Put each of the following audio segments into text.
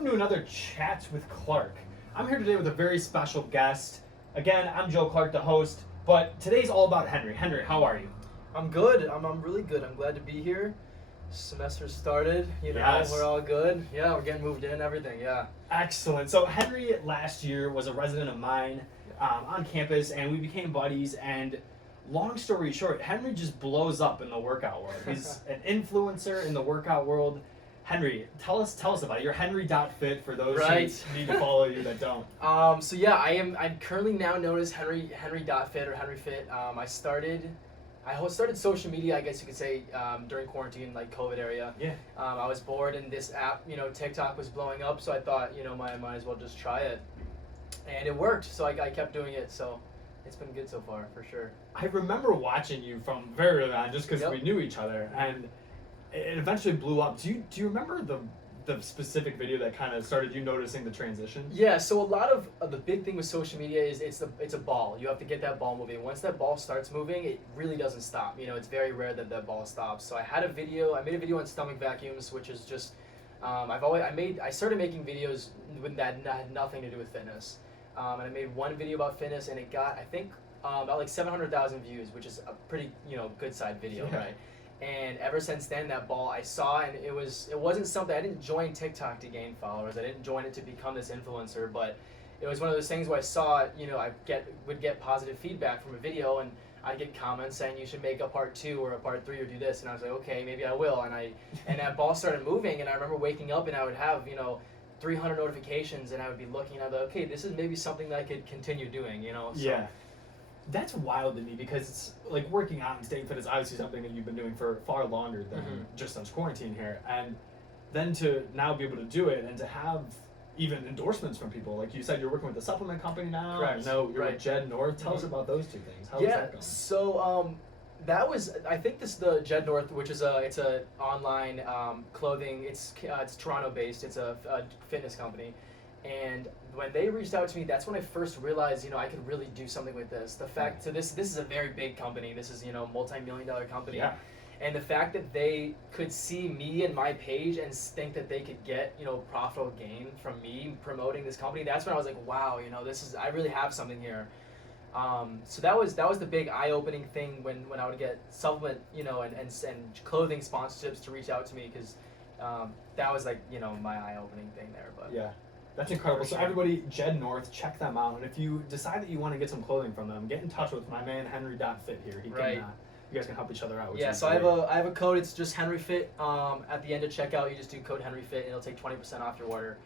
welcome to another Chat with Clark. I'm here today with a very special guest. Again, I'm Joe Clark, the host, but today's all about Henry. Henry, how are you? I'm good. I'm really good. I'm glad to be here. Semester started, Yes. we're all good. Yeah, we're getting moved in, everything, yeah. Excellent. So Henry last year was a resident of mine on campus, and we became buddies. And long story short, Henry just blows up in the workout world. He's an influencer in the workout world. Henry, tell us about it. You're HENRY.FIT for those Right. who need to follow you that don't. So yeah, I'm currently now known as HENRY.FIT or HENRY.FIT. I started social media, I guess you could say, during quarantine, like COVID area. Yeah. I was bored and this app, TikTok was blowing up, so I thought, might as well just try it. And it worked, so I kept doing it, so it's been good so far, for sure. I remember watching you from very early on, just because Yep. we knew each other, and it eventually blew up. Do you remember the specific video that kind of started you noticing the transition? Yeah, so a lot of the big thing with social media is it's a ball. You have to get that ball moving. Once that ball starts moving, it really doesn't stop. It's very rare that that ball stops. So I made a video on stomach vacuums, which is just I started making videos that had nothing to do with fitness. And I made one video about fitness, and it got, I think, about like 700,000 views, which is a pretty good side video, Yeah. right? And ever since then, that ball I saw, and it wasn't something, I didn't join TikTok to gain followers. I didn't join it to become this influencer, but it was one of those things where I saw it, I would get positive feedback from a video, and I'd get comments saying you should make a part 2 or a part 3 or do this, and I was like, okay, maybe I will. And that ball started moving, and I remember waking up and I would have 300 notifications, and I would be looking at okay, this is maybe something that I could continue doing, So. Yeah. That's wild to me, because it's like working out and staying fit is obviously something that you've been doing for far longer than just since quarantine here. And then to now be able to do it and to have even endorsements from people, like you said, you're working with a supplement company now. Correct. No, you're Right. with Jed North. Tell us about those two things. How is Yeah, that going? so that was, I think this is the Jed North, which is it's a online clothing. It's Toronto based. It's a fitness company, and when they reached out to me, that's when I first realized I could really do something with this. The fact, so this is a very big company. This is multi-million-dollar company. Yeah. And the fact that they could see me and my page and think that they could get profitable gain from me promoting this company, that's when I was like, wow, I really have something here. So that was the big eye-opening thing when I would get supplement and clothing sponsorships to reach out to me, because that was like my eye-opening thing there. But Yeah. That's incredible. So sure. everybody, Jed North, check them out. And if you decide that you want to get some clothing from them, get in touch with my man HENRY.FIT here. He can, Right. You guys can help each other out. Which yeah, is so I great. have a code. It's just HENRY.FIT. At the end of checkout, you just do code HENRY.FIT, and it'll take 20% off your order.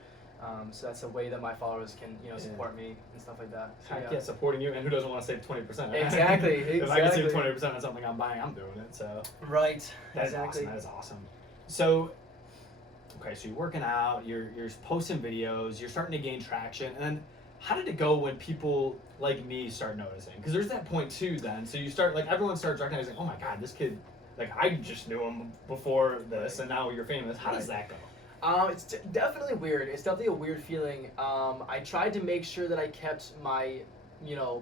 So that's a way that my followers can support me and stuff like that. So, Heck yeah, supporting you, and who doesn't want to save 20%? Exactly. If I can save 20% on something I'm buying, I'm doing it. So Right. that's Exactly. awesome. That is awesome. So, okay, so you're working out, you're posting videos, you're starting to gain traction, and then how did it go when people like me start noticing? Because there's that point too. Then, so you start everyone starts recognizing, oh my God, this kid, I just knew him before this, and now you're famous. How does that go? It's definitely weird. It's definitely a weird feeling. I tried to make sure that I kept my,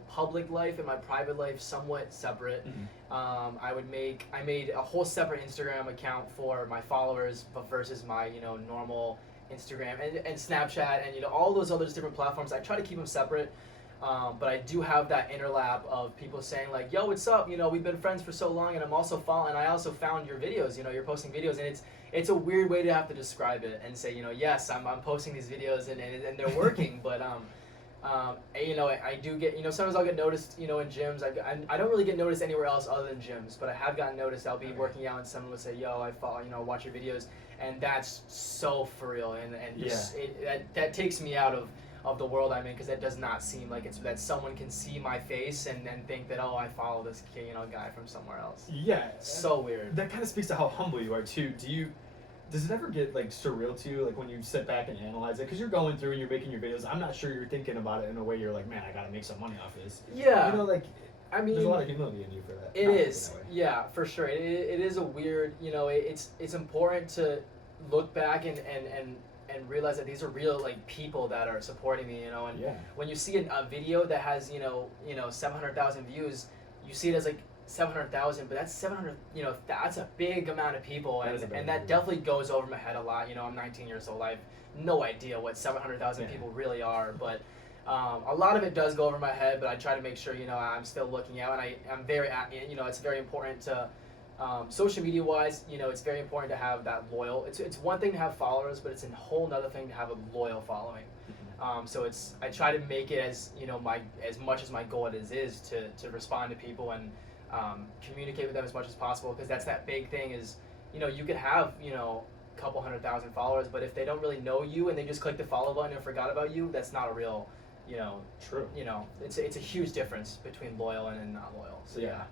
public life and my private life somewhat separate. I made a whole separate Instagram account for my followers, but versus my, normal Instagram and Snapchat and all those other different platforms. I try to keep them separate. But I do have that inner lap of people saying like, yo, what's up? We've been friends for so long, and I also found your videos, you're posting videos, and it's a weird way to have to describe it and say, yes, I'm posting these videos and they're working, but I do get, sometimes I'll get noticed, in gyms. I don't really get noticed anywhere else other than gyms, but I have gotten noticed. I'll be working out and someone will say, yo, I follow, watch your videos, and that's so for real, and just, that takes me out of the world I'm in, because that does not seem like it's that someone can see my face and then think that, oh, I follow this guy from somewhere else. Yeah. So weird. That kind of speaks to how humble you are too. Does it ever get surreal to you, when you sit back and analyze it? Because you're going through and you're making your videos. I'm not sure you're thinking about it in a way you're like, man, I gotta make some money off this. Yeah. I mean, there's a lot of humility in you for that. It is. Yeah, for sure. It is a weird. It's important to look back and realize that these are real people that are supporting me. And when you see a video that has 700,000 views, you see it as 700,000, but that's 700. You know, that's a big amount of people, That is a big and that amount. definitely goes over my head a lot. You know, I'm 19 years old. I have no idea what 700,000 Yeah. people really are, but a lot of it does go over my head. But I try to make sure, you know, I'm still looking out, and I'm very, you know, it's very important to. Social media wise, you know, it's very important to have that loyal. It's one thing to have followers, but it's a whole nother thing to have a loyal following. So I try to make it as, you know, as much as my goal is to respond to people and communicate with them as much as possible, because that's that big thing is, you know, you could have, you know, a couple 100,000 followers, but if they don't really know you and they just click the follow button and forgot about you, that's not a real, you know, True. You know, it's a huge difference between loyal and not loyal. So yeah.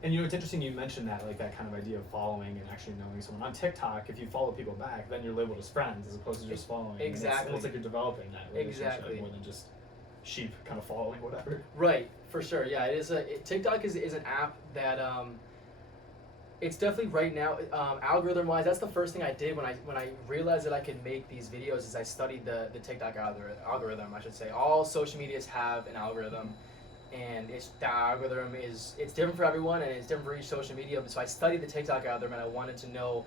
And you know, it's interesting you mentioned that, like that kind of idea of following and actually knowing someone. On TikTok, if you follow people back, then you're labeled as friends as opposed to just following. And Exactly. it's almost like you're developing that relationship Exactly. more than just sheep kind of following whatever. Right, for sure. Yeah, TikTok is an app that it's definitely right now algorithm wise. That's the first thing I did when I realized that I could make these videos. Is I studied the TikTok algorithm. I should say all social medias have an algorithm. And the algorithm it's different for everyone, and it's different for each social media. So I studied the TikTok algorithm, and I wanted to know,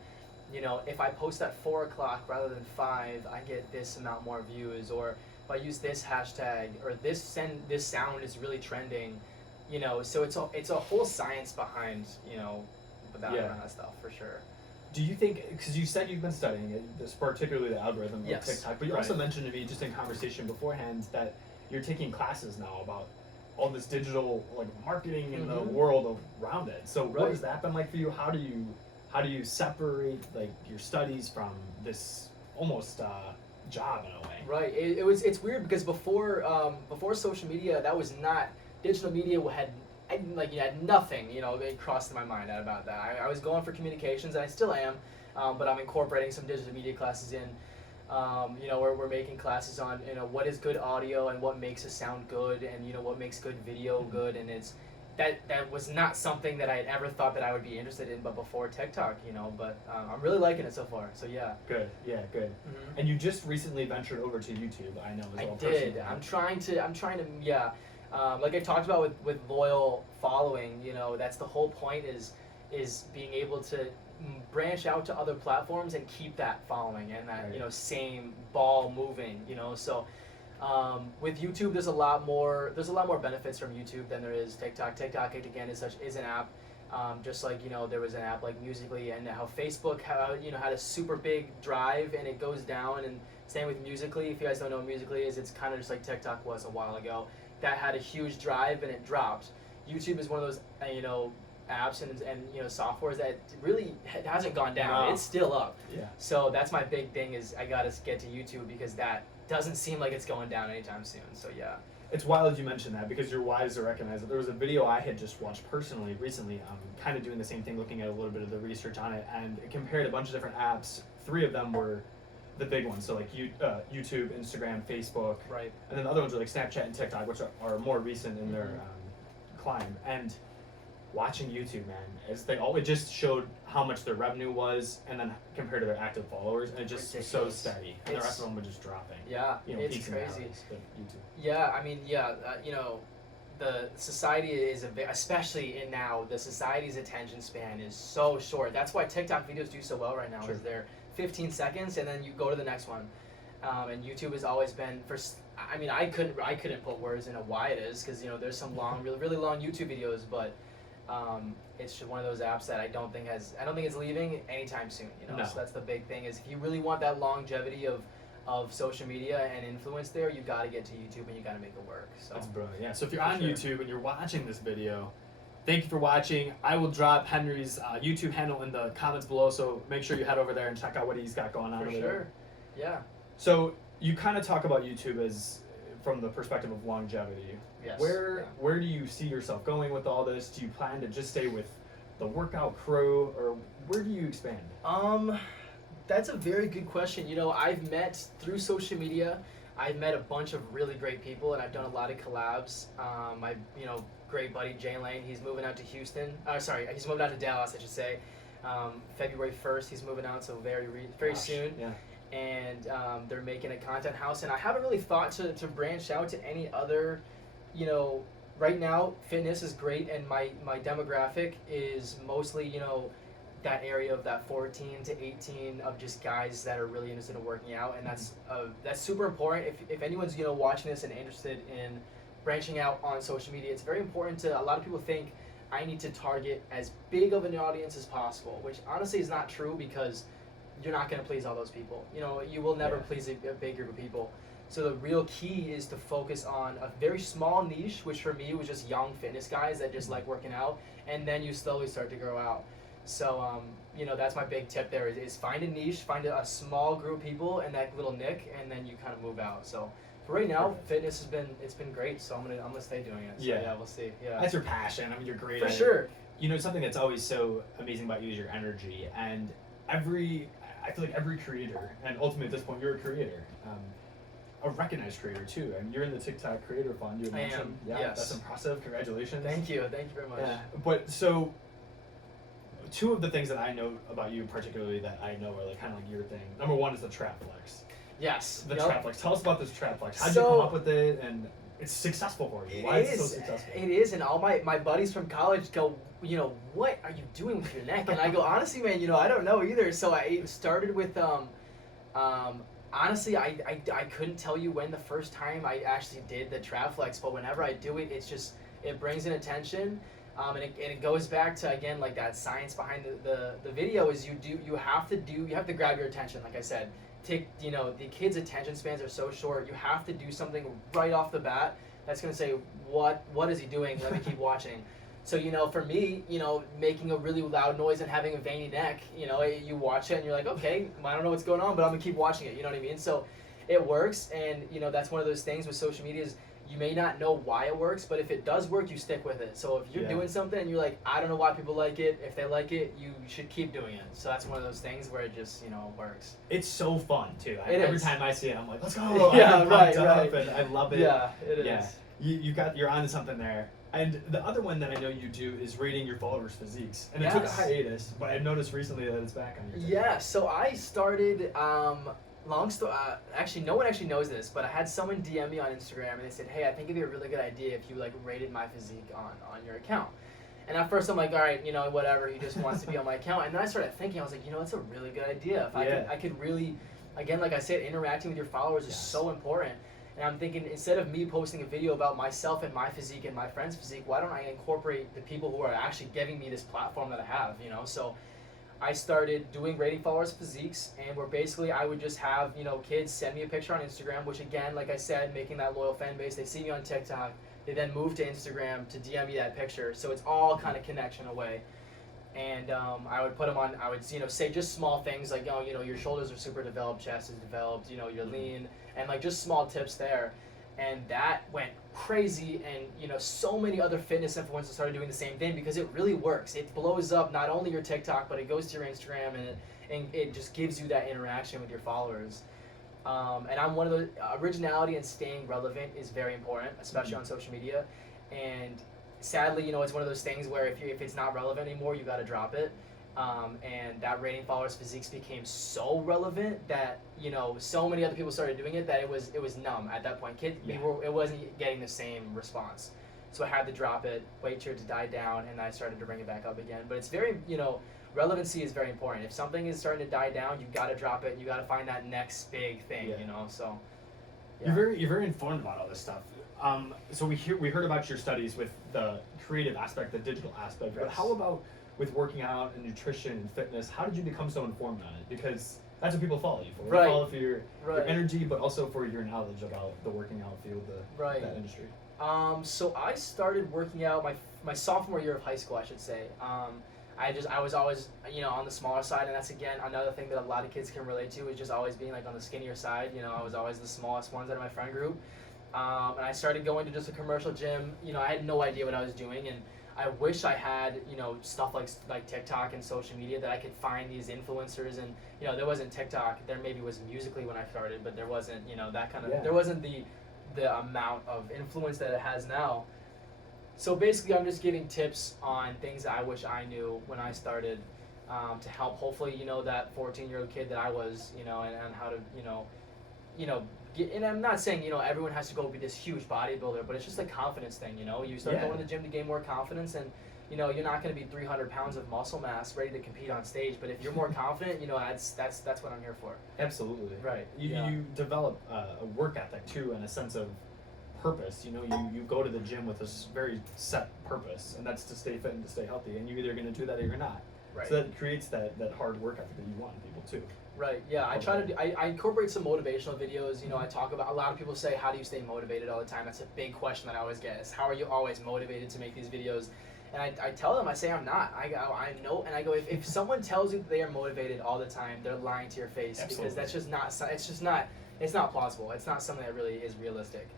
you know, if I post at 4 o'clock rather than 5, I get this amount more views, or if I use this hashtag, or this sound is really trending, you know. So it's a whole science behind, you know, around that stuff for sure. Do you think, because you said you've been studying it, this particularly the algorithm Yes. of TikTok, but you also mentioned to me just in conversation beforehand that you're taking classes now about all this digital like marketing in the world around it. So what has that been like for you? How do you separate like your studies from this almost job in a way? Right. It's weird because before social media, that was not digital media had nothing, you know, it crossed my mind about that. I was going for communications, and I still am, but I'm incorporating some digital media classes in. You know, we're making classes on, you know, what is good audio and what makes a sound good, and, you know, what makes good video good, and that was not something that I had ever thought that I would be interested in, but before TikTok, you know, but I'm really liking it so far, so yeah. Good, yeah, good. Mm-hmm. And you just recently ventured over to YouTube, I know, as well. I did. I'm trying to, yeah. Like I talked about with loyal following, you know, that's the whole point is being able to branch out to other platforms and keep that following and that, you know, same ball moving, you know. So with YouTube, there's a lot more benefits from YouTube than there is TikTok. TikTok again is an app, just like, you know, there was an app like Musical.ly, and how Facebook had a super big drive and it goes down, and same with Musical.ly. If you guys don't know what Musical.ly is, it's kind of just like TikTok was a while ago. That had a huge drive and it dropped. YouTube is one of those you know, apps and you know, softwares that really hasn't gone down. No. It's still up. Yeah. So that's my big thing, is I gotta get to YouTube, because that doesn't seem like it's going down anytime soon. So yeah. It's wild you mentioned that, because you're wise to recognize that. There was a video I had just watched personally recently, kind of doing the same thing, looking at a little bit of the research on it, and it compared a bunch of different apps. 3 of them were the big ones, so like YouTube, Instagram, Facebook, Right. and then the other ones are like Snapchat and TikTok, which are more recent in their climb. And watching YouTube, man, it just showed how much their revenue was, and then compared to their active followers, and it just was so steady, and the rest of them were just dropping. Yeah, You know, it's peaks and crazy. valleys, but YouTube. Yeah, I mean, yeah, you know, the society is especially in now, the society's attention span is so short. That's why TikTok videos do so well right now. Sure. Is they're 15 seconds and then you go to the next one. And YouTube has always been I mean, I couldn't put words into why it is, because, you know, there's some long, really long YouTube videos, but it's just one of those apps that I don't think it's leaving anytime soon. You know, No. So that's the big thing, is if you really want that longevity of social media and influence there, you got to get to YouTube and you got to make it work. So That's brilliant. Yeah. So if you're on sure. YouTube and you're watching this video, thank you for watching. I will drop Henry's YouTube handle in the comments below, so make sure you head over there and check out what he's got going on. For over sure. there. Yeah. So you kind of talk about YouTube as from the perspective of longevity. Yes. Where do you see yourself going with all this? Do you plan to just stay with the workout crew, or where do you expand? That's a very good question. You know, through social media, I've met a bunch of really great people, and I've done a lot of collabs. My, you know, great buddy Jay Lane, he's moving out to Houston. He's moving out to Dallas, I should say. February 1st, he's moving out, so very soon. Yeah. And they're making a content house, and I haven't really thought to branch out to any other, you know, right now fitness is great, and my demographic is mostly, that area of that 14 to 18 of just guys that are really interested in working out, and that's super important. If anyone's watching this and interested in branching out on social media, it's very important to. A lot of people think I need to target as big of an audience as possible, which honestly is not true, because you're not going to please all those people. You will never please a big group of people. So the real key is to focus on a very small niche, which for me was just young fitness guys that just like working out, and then you slowly start to grow out. So, that's my big tip there is find a niche, find a small group of people in that little nick, and then you kind of move out. So for right now, fitness it's been great. So I'm gonna stay doing it. So, yeah, we'll see. Yeah, that's your passion. I mean, you're great for at sure. it. Something that's always so amazing about you is your energy, and I feel like every creator, and ultimately at this point, you're a creator. A recognized creator too, and you're in the TikTok Creator Fund. You I am. Yeah, yes. That's impressive. Congratulations. Thank you very much. Yeah, but so two of the things that I know about you particularly that I know are like kind of like your thing. Number one is the trap flex. Yes. The trap flex. Tell us about this trap flex. How'd you come up with it, and it's successful for you? Why is it so successful? It is, and all my buddies from college go, what are you doing with your neck? And I go, honestly, man, I don't know either. So I started with honestly, I couldn't tell you when the first time I actually did the trap flex, but whenever I do it, it brings in attention, and it goes back to, again, like that science behind the video is you have to grab your attention. Like I said, the kids' attention spans are so short. You have to do something right off the bat that's gonna say, what is he doing? Let me keep watching. So, for me, making a really loud noise and having a veiny neck, you watch it and you're like, okay, I don't know what's going on, but I'm gonna keep watching it. You know what I mean? So it works, and that's one of those things with social media is you may not know why it works, but if it does work, you stick with it. So if you're doing something and you're like, I don't know why people like it, if they like it, you should keep doing it. So that's one of those things where it just, works. It's so fun too. Every time I see it, I'm like, let's go. Yeah, right. And I love it. Yeah, it is. Yeah. You're onto something there. And the other one that I know you do is rating your followers' physiques. And it took a hiatus, but I've noticed recently that it's back on your TikTok. Yeah, so I started, long story, actually, no one actually knows this, but I had someone DM me on Instagram, and they said, hey, I think it'd be a really good idea if you, rated my physique on your account. And at first I'm like, all right, whatever, he just wants to be on my account. And then I started thinking, I was like, that's a really good idea. If I could really, again, like I said, interacting with your followers is so important. And I'm thinking, instead of me posting a video about myself and my physique and my friend's physique, why don't I incorporate the people who are actually giving me this platform that I have, So I started doing rating followers' physiques, and where basically I would just have, kids send me a picture on Instagram, which again, like I said, making that loyal fan base, they see me on TikTok, they then move to Instagram to DM me that picture. So it's all kind of connection away. And I would put them on, I would, say just small things like, your shoulders are super developed, chest is developed, you're lean, and just small tips there. And that went crazy, and so many other fitness influencers started doing the same thing because it really works. It blows up not only your TikTok, but it goes to your Instagram, and it just gives you that interaction with your followers. And I'm one of the, originality and staying relevant is very important, especially on social media. And sadly, it's one of those things where if it's not relevant anymore, you got to drop it. And that rating followers physiques became so relevant that so many other people started doing it that it was numb at that point. It wasn't getting the same response, so I had to drop it, wait for it to die down, and I started to bring it back up again. But it's very relevancy is very important. If something is starting to die down, you got to drop it. You got to find that next big thing. So you're very informed about all this stuff. So we heard about your studies with the creative aspect, the digital aspect, but how about with working out and nutrition and fitness? How did you become so informed on it? Because that's what people follow you for. They follow for your energy, but also for your knowledge about the working out field, that industry. So I started working out my sophomore year of high school, I should say. I was always on the smaller side, and that's again another thing that a lot of kids can relate to is just always being on the skinnier side. I was always the smallest ones out of my friend group. And I started going to just a commercial gym. I had no idea what I was doing, and I wish I had, stuff like TikTok and social media that I could find these influencers. And there wasn't TikTok. There maybe was Musically when I started, but there wasn't that kind of there wasn't the amount of influence that it has now. So basically, I'm just giving tips on things that I wish I knew when I started, to help hopefully that 14-year-old kid that I was, and how to and I'm not saying, everyone has to go be this huge bodybuilder, but it's just a confidence thing, You start Yeah. going to the gym to gain more confidence, and, you're not going to be 300 pounds of muscle mass ready to compete on stage, but if you're more confident, that's what I'm here for. Absolutely. Right. You develop a work ethic too, and a sense of purpose. You go to the gym with a very set purpose, and that's to stay fit and to stay healthy, and you're either going to do that or you're not. Right. So that creates that hard work ethic that you want in people too. Right. Yeah. I try to do. I incorporate some motivational videos. I talk about. A lot of people say, "How do you stay motivated all the time?" That's a big question that I always get. Is how are you always motivated to make these videos? And I tell them, I say I'm not. I know, and I go, if someone tells you that they are motivated all the time, they're lying to your face. Absolutely. Because that's just not. It's just not. It's not plausible. It's not something that really is realistic.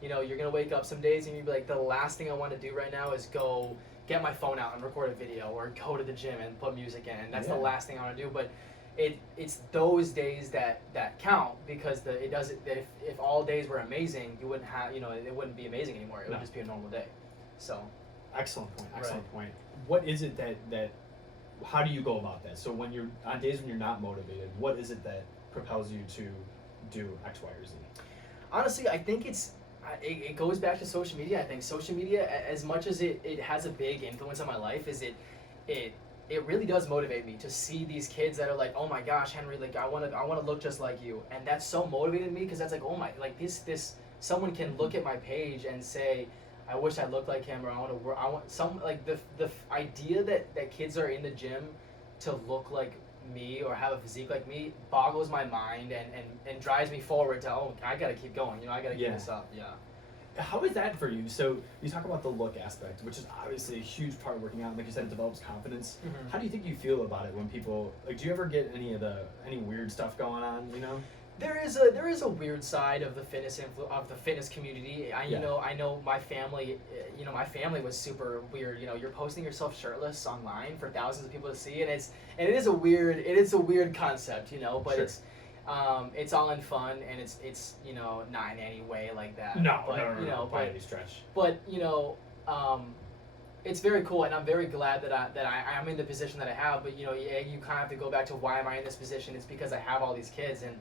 You're gonna wake up some days and you'd be like, the last thing I want to do right now is go get my phone out and record a video, or go to the gym and put music in. And that's the last thing I want to do. But it's those days that count, because if all days were amazing, you wouldn't have, it wouldn't be amazing anymore. It would just be a normal day. So. Excellent point. What is it that how do you go about that? So when you're on days when you're not motivated, what is it that propels you to do X, Y, or Z? Honestly, I think it goes back to social media. I think social media, as much as it has a big influence on my life, is it really does motivate me to see these kids that are like, oh my gosh, Henry, like I want to look just like you, and that's so motivated me, because that's like, oh my, like this someone can look at my page and say, I wish I looked like him, or I want some, like the idea that kids are in the gym to look like me or have a physique like me boggles my mind and drives me forward to, I gotta keep going, I gotta keep this up. How is that for you? So you talk about the look aspect, which is obviously a huge part of working out. Like you said, it develops confidence. Mm-hmm. How do you think you feel about it when people, like, do you ever get any weird stuff going on, There is a weird side of the fitness of the fitness community. I know my family. My family was super weird. You're posting yourself shirtless online for thousands of people to see, and it is a weird concept. But Sure. It's all in fun, and it's not in any way like that. No, but, by any stretch. But it's very cool, and I'm very glad that I'm in the position that I have. But you kind of have to go back to, why am I in this position? It's because I have all these kids, and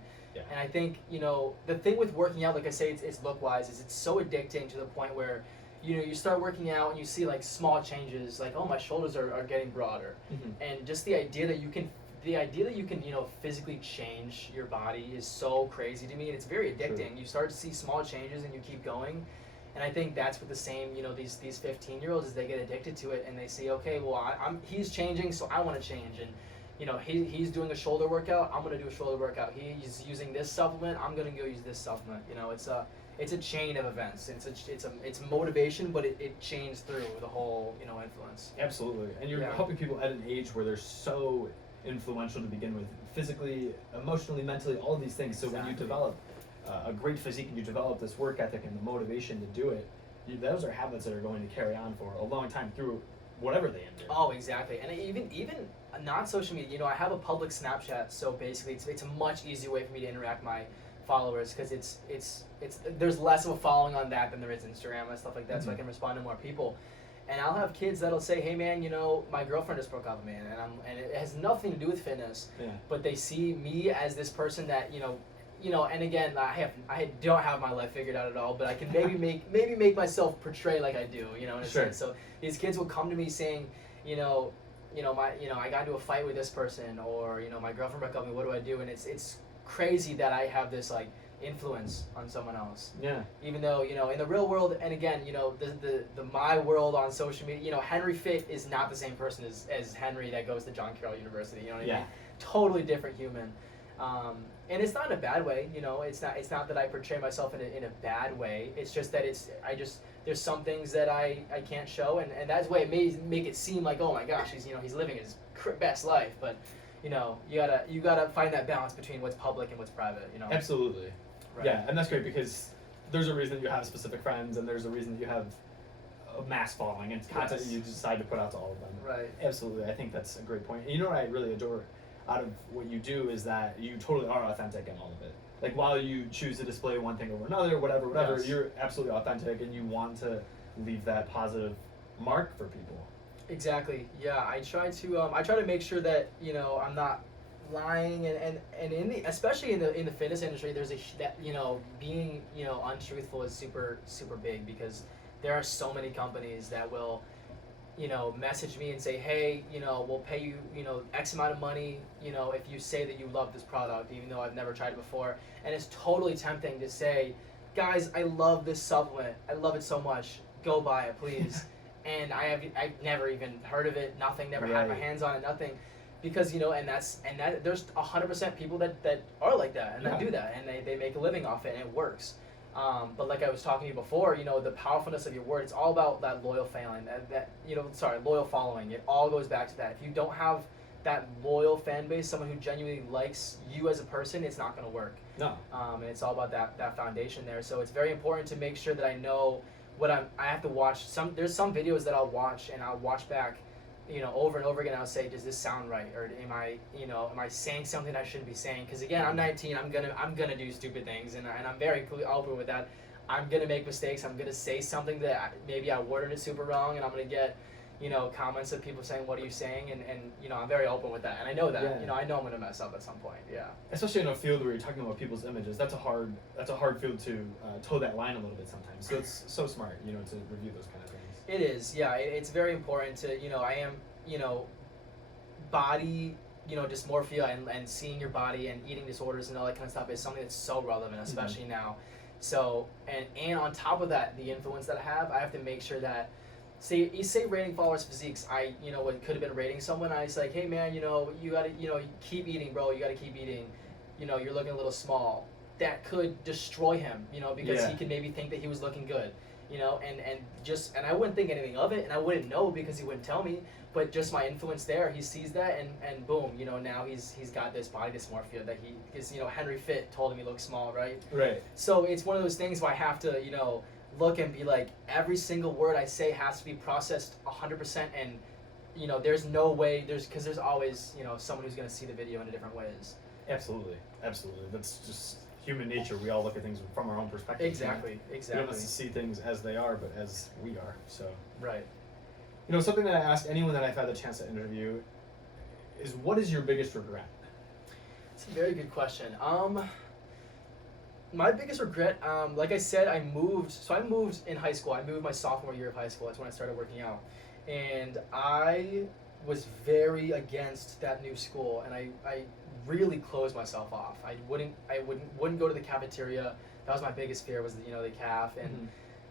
I think the thing with working out, like I say, it's look wise, is it's so addicting to the point where you start working out and you see like small changes, like, oh, my shoulders are getting broader, and just the idea that you can physically change your body is so crazy to me, and it's very addicting. True. You start to see small changes and you keep going. And I think that's what the same, these 15-year-olds, is they get addicted to it, and they see, okay, well, he's changing, so I want to change. And he's doing a shoulder workout, I'm gonna do a shoulder workout. He's using this supplement, I'm gonna go use this supplement. It's a chain of events. It's motivation, but it chains through the whole influence. Absolutely, and you're helping people at an age where they're so influential to begin with, physically, emotionally, mentally, all of these things. So when you develop a great physique and you develop this work ethic and the motivation to do it, those are habits that are going to carry on for a long time through whatever they endure. Oh, exactly. And even not social media, I have a public Snapchat, so basically it's a much easier way for me to interact with my followers, because it's there's less of a following on that than there is Instagram and stuff like that, so I can respond to more people. And I'll have kids that'll say, hey man, my girlfriend just broke up with me, and it has nothing to do with fitness, but they see me as this person that and again, I don't have my life figured out at all, but I can maybe make myself portray like I do, in a sense. So these kids will come to me saying, I got into a fight with this person, or my girlfriend broke up with me. What do I do? And it's crazy that I have this like influence on someone else. Yeah. Even though in the real world, and again, the my world on social media, HENRY.FIT is not the same person as Henry that goes to John Carroll University. You know what I mean? Totally different human. And it's not in a bad way, it's not that I portray myself in a bad way. It's just that there's some things that I can't show, and that's why it may make it seem like, oh my gosh, he's living his best life, but you gotta find that balance between what's public and what's private, Absolutely. Right. Yeah, and that's great, because there's a reason that you have specific friends, and there's a reason that you have a mass following, and it's content you decide to put out to all of them. Right. Absolutely. I think that's a great point. And what I really adore out of what you do is that you totally are authentic in all of it. Like, while you choose to display one thing over another, whatever, Yes. you're absolutely authentic, and you want to leave that positive mark for people. Exactly. Yeah, I try to make sure that I'm not lying and in the especially in the fitness industry, there's that being untruthful is super big, because there are so many companies that will message me and say, hey, we'll pay you, X amount of money, if you say that you love this product, even though I've never tried it before. And it's totally tempting to say, guys, I love this supplement. I love it so much. Go buy it, please. And I've never even heard of it. Nothing. Never had my hands on it. Nothing. Because and there's 100% people that are like that and that do that, and they make a living off it, and it works. But like I was talking to you before, the powerfulness of your word, it's all about that loyal loyal following. It all goes back to that. If you don't have that loyal fan base, someone who genuinely likes you as a person, it's not going to work. No. And it's all about that foundation there. So it's very important to make sure that I know what I have to watch. There's some videos that I'll watch, and I'll watch back, over and over again. I'll say, does this sound right, or am I saying something I shouldn't be saying? Because again, I'm 19. I'm gonna do stupid things, and I'm very open with that. I'm gonna make mistakes. I'm gonna say something that maybe I worded it super wrong, and I'm gonna get comments of people saying, what are you saying? And I'm very open with that, and I know that. I know I'm gonna mess up at some point. Yeah. Especially in a field where you're talking about people's images, that's a hard field to toe that line a little bit sometimes. So it's so smart, to review those kind of things. It is, yeah. It's very important to, I am, body, dysmorphia and seeing your body and eating disorders and all that kind of stuff is something that's so relevant, especially now. So, and on top of that, the influence that I have to make sure that, say rating followers' physiques, what could have been rating someone, I was like, hey man, you gotta, keep eating, bro, you gotta keep eating, you're looking a little small. That could destroy him, because he could maybe think that he was looking good, and I wouldn't think anything of it, and I wouldn't know because he wouldn't tell me, but just my influence there, he sees that, and boom, now he's got this body dysmorphia that because HENRY.FIT told him he looked small, right? Right. So it's one of those things where I have to, look and be like, every single word I say has to be processed 100%, and there's no way, because there's always someone who's going to see the video in different ways. Absolutely. That's just human nature. We all look at things from our own perspective. Exactly. We don't necessarily see things as they are, but as we are. So right. Something that I ask anyone that I've had the chance to interview is, what is your biggest regret? It's a very good question. My biggest regret, like I said, I moved in high school. I moved my sophomore year of high school. That's when I started working out. And I was very against that new school, and I really closed myself off. I wouldn't go to the cafeteria. That was my biggest fear, was the caf, and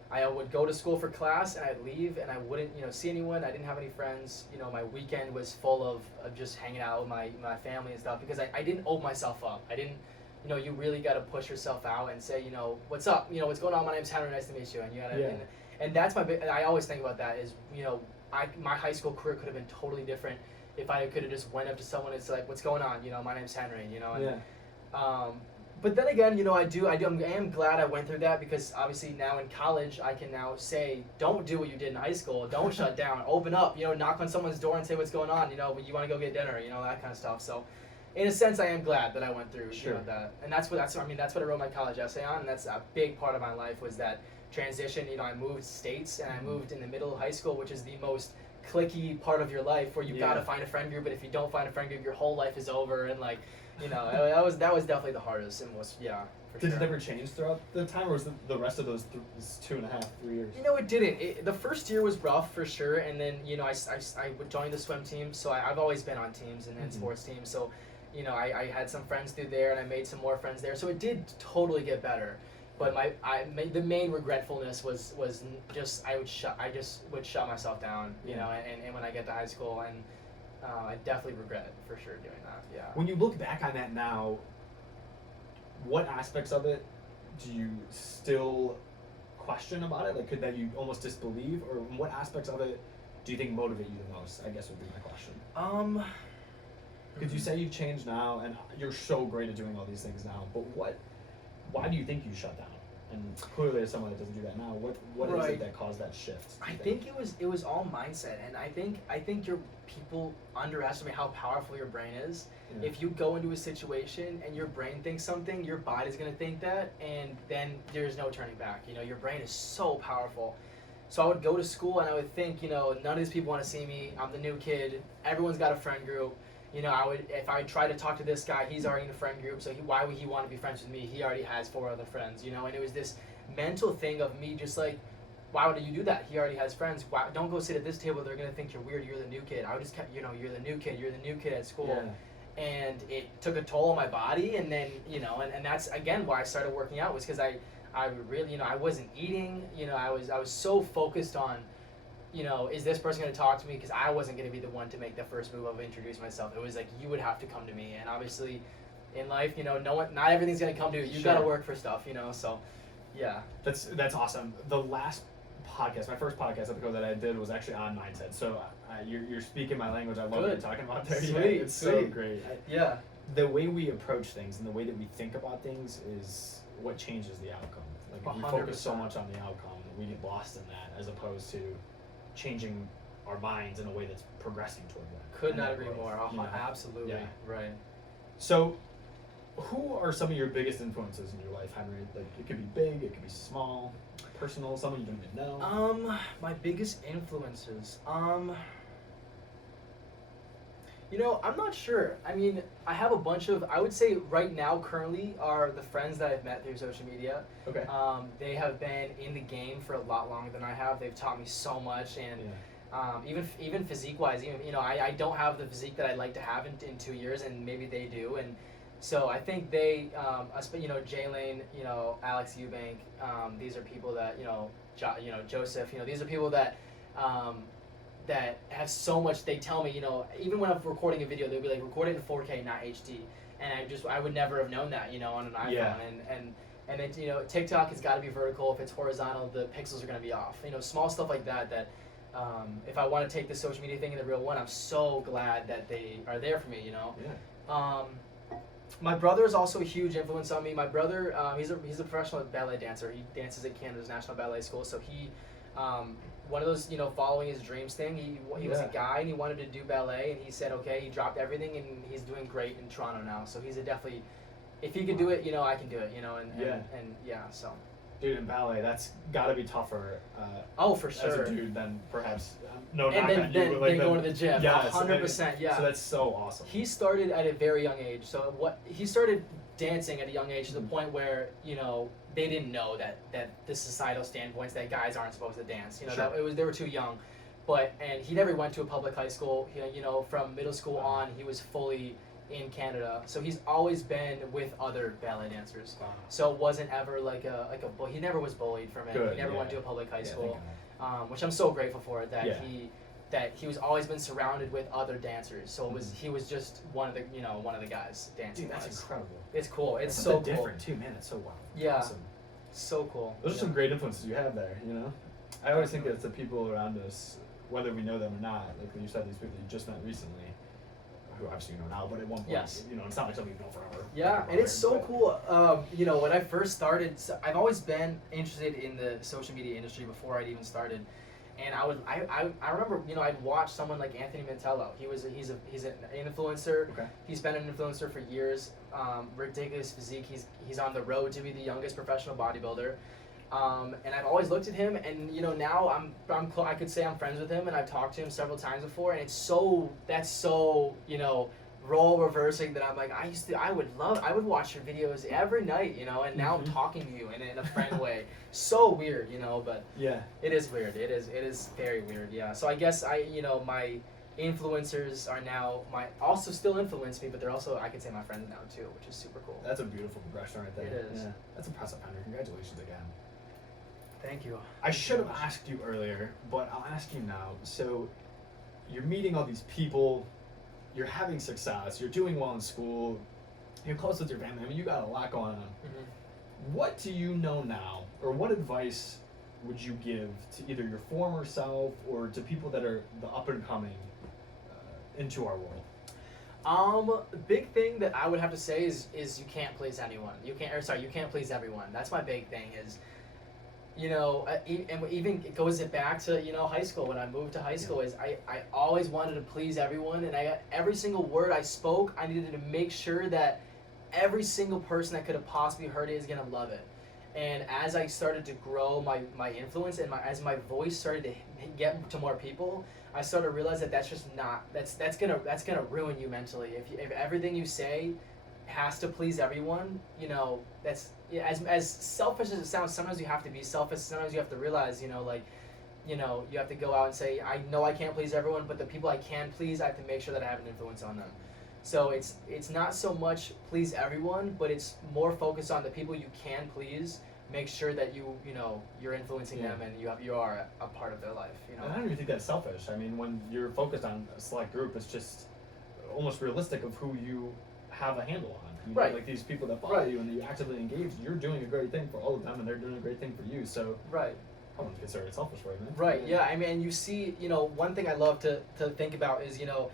I would go to school for class, and I'd leave, and I wouldn't see anyone. I didn't have any friends. My weekend was full of just hanging out with my family and stuff, because I didn't open myself up. I didn't, you really got to push yourself out and say, what's up, what's going on, my name's Henry, nice to meet you, and you gotta, and that's my big, I always think about that is, my high school career could have been totally different if I could have just went up to someone and said, like, what's going on, my name's Henry, and, but then again, I am glad I went through that, because obviously now in college, I can now say, don't do what you did in high school, don't shut down, open up, knock on someone's door and say what's going on, you want to go get dinner, that kind of stuff. So in a sense, I am glad that I went through that, and that's what I wrote my college essay on, and that's a big part of my life, was that transition. I moved states, and I moved in the middle of high school, which is the most cliquey part of your life, where you gotta find a friend group, but if you don't find a friend group, your whole life is over, and like, that was definitely the hardest, and was Did it ever change throughout the time, or was the rest of those 2.5, 3 years? It didn't. The first year was rough for sure, and then I would join the swim team, so I've always been on teams and sports teams, so I had some friends through there, and I made some more friends there, so it did totally get better. But the main regretfulness was just I just would shut myself down, and when I get to high school, and I definitely regret for sure doing that. Yeah. When you look back on that now, what aspects of it do you still question about it? Like, could that you almost disbelieve, or what aspects of it do you think motivate you the most? I guess would be my question. Because you say you've changed now, and you're so great at doing all these things now, but why do you think you shut down? And clearly, as someone that doesn't do that now, what is it that caused that shift? I think it was all mindset, and I think your people underestimate how powerful your brain is. Yeah. If you go into a situation and your brain thinks something, your body's gonna think that, and then there's no turning back. Your brain is so powerful. So I would go to school and I would think, none of these people want to see me. I'm the new kid. Everyone's got a friend group. You know, if I try to talk to this guy, he's already in a friend group, so why would he want to be friends with me? He already has 4 other friends, you know. And it was this mental thing of me just like, why would you do that? He already has friends. Why, don't go sit at this table. They're gonna think you're weird. You're the new kid. I would just kept, you know, you're the new kid. You're the new kid at school. Yeah. And it took a toll on my body. And then, you know, and that's again why I started working out, was because I really, you know, I wasn't eating. You know, I was so focused on, you know, is this person going to talk to me? Because I wasn't going to be the one to make the first move of introducing myself. It was like, you would have to come to me. And obviously, in life, you know, not everything's going to come to you. You got to work for stuff, you know. So, yeah. That's awesome. The last podcast, my first podcast episode that I did was actually on mindset. So you're speaking my language. I love what you're talking about there. Sweet, yeah, it's sweet. so great. Yeah. The way we approach things and the way that we think about things is what changes the outcome. Like we focus so 100%. much on the outcome, we get lost in that, as opposed to changing our minds in a way that's progressing toward that. Could not agree more. You know? Absolutely. Yeah. Right. So, who are some of your biggest influences in your life, Henry? Like, it could be big, it could be small, personal, someone you don't even know. My biggest influences. You know, I'm not sure. I mean, I have a bunch of, I would say right now, currently, are the friends that I've met through social media. Okay. They have been in the game for a lot longer than I have. They've taught me so much, and even physique-wise, even, you know, I don't have the physique that I'd like to have in 2 years, and maybe they do, and so I think they, you know, Jay Lane, you know, Alex Eubank, these are people that, you know, Joseph, you know, these are people that, that have so much. They tell me, you know, even when I'm recording a video, they'll be like, record it in 4K, not HD, and I would never have known that, you know, on an iPhone. Yeah. And it, you know, TikTok has got to be vertical. If it's horizontal, the pixels are going to be off. You know, small stuff like that. That if I want to take the social media thing in the real one, I'm so glad that they are there for me. You know. Yeah. My brother is also a huge influence on me. My brother, he's a professional ballet dancer. He dances at Canada's National Ballet School. So he, one of those, you know, following his dreams thing. He was a guy and he wanted to do ballet, and he said, okay, he dropped everything and he's doing great in Toronto now. So he's definitely, if he could do it, you know, I can do it, you know, and so. Dude, in ballet, that's got to be tougher. Oh, for sure. As a dude, than perhaps no. And then going to the gym. Yes, 100%. Yeah. So that's so awesome. He started at a very young age. So he started dancing at a young age to the point where, you know, they didn't know that the societal standpoints that guys aren't supposed to dance. You know, Sure. they were too young. And he never went to a public high school. You know, from middle school on, he was fully in Canada. So he's always been with other ballet dancers. Wow. So it wasn't ever like a he never was bullied from it. Good, He never yeah. went to a public high school, thank which I'm so grateful for. That Yeah. he was always been surrounded with other dancers. So he was just one of the guys dancing. Dude, that's incredible. It's cool. It's That's so something cool. different too, man. It's so wild. Yeah. Awesome. So cool. Those are some great influences you have there. You know, I always think it's the people around us, whether we know them or not. Like you said, these people you just met recently, who obviously you know now, but at one point, Yes. you know, it's not like something you've known forever. Yeah, and it's so cool. You know, when I first started, I've always been interested in the social media industry before I'd even started. And I remember, you know, I'd watch someone like Anthony Mantello. He's an influencer. Okay. He's been an influencer for years. Ridiculous physique. He's on the road to be the youngest professional bodybuilder. And I've always looked at him, and you know, now I could say I'm friends with him, and I've talked to him several times before, and that's so you know, role reversing that I'm like, I would watch your videos every night, you know, and now I'm talking to you in a friend way. So weird, you know, but yeah, it is weird. It is very weird. Yeah. So I guess my influencers are now also still influence me, but they're also, I could say, my friends now too, which is super cool. that's a beautiful progression right there. It is. Yeah. That's impressive, Henry. Congratulations again. Thank you. I should have asked you earlier, but I'll ask you now. So, you're meeting all these people, you're having success, you're doing well in school, you're close with your family. I mean, you got a lot going on. Mm-hmm. What do you know now, or what advice would you give to either your former self or to people that are the up and coming into our world? The big thing that I would have to say is you can't please anyone. You can't please everyone. That's my big thing is, you know, and even it goes back to, you know, high school. When I moved to high school, is I always wanted to please everyone, and every single word I spoke, I needed to make sure that every single person that could have possibly heard it is gonna love it. And as I started to grow my influence and as my voice started to get to more people, I started to realize that that's just not that's gonna ruin you mentally. If everything you say has to please everyone, you know, that's yeah, as selfish as it sounds. Sometimes you have to be selfish. Sometimes you have to realize, you know, like, you know, you have to go out and say, I know I can't please everyone, but the people I can please, I have to make sure that I have an influence on them. So it's not so much please everyone, but it's more focused on the people you can please. Make sure that you know you're influencing them and you are a part of their life. You know. And I don't even think that's selfish. I mean, when you're focused on a select group, it's just almost realistic of who you have a handle on. You know, Right. like these people that follow you and that you actively engage, you're doing a great thing for all of them, and they're doing a great thing for you. So Right. I wouldn't consider it selfish for you, man. Right. Yeah. I mean, you see, you know, one thing I love to think about is, you know,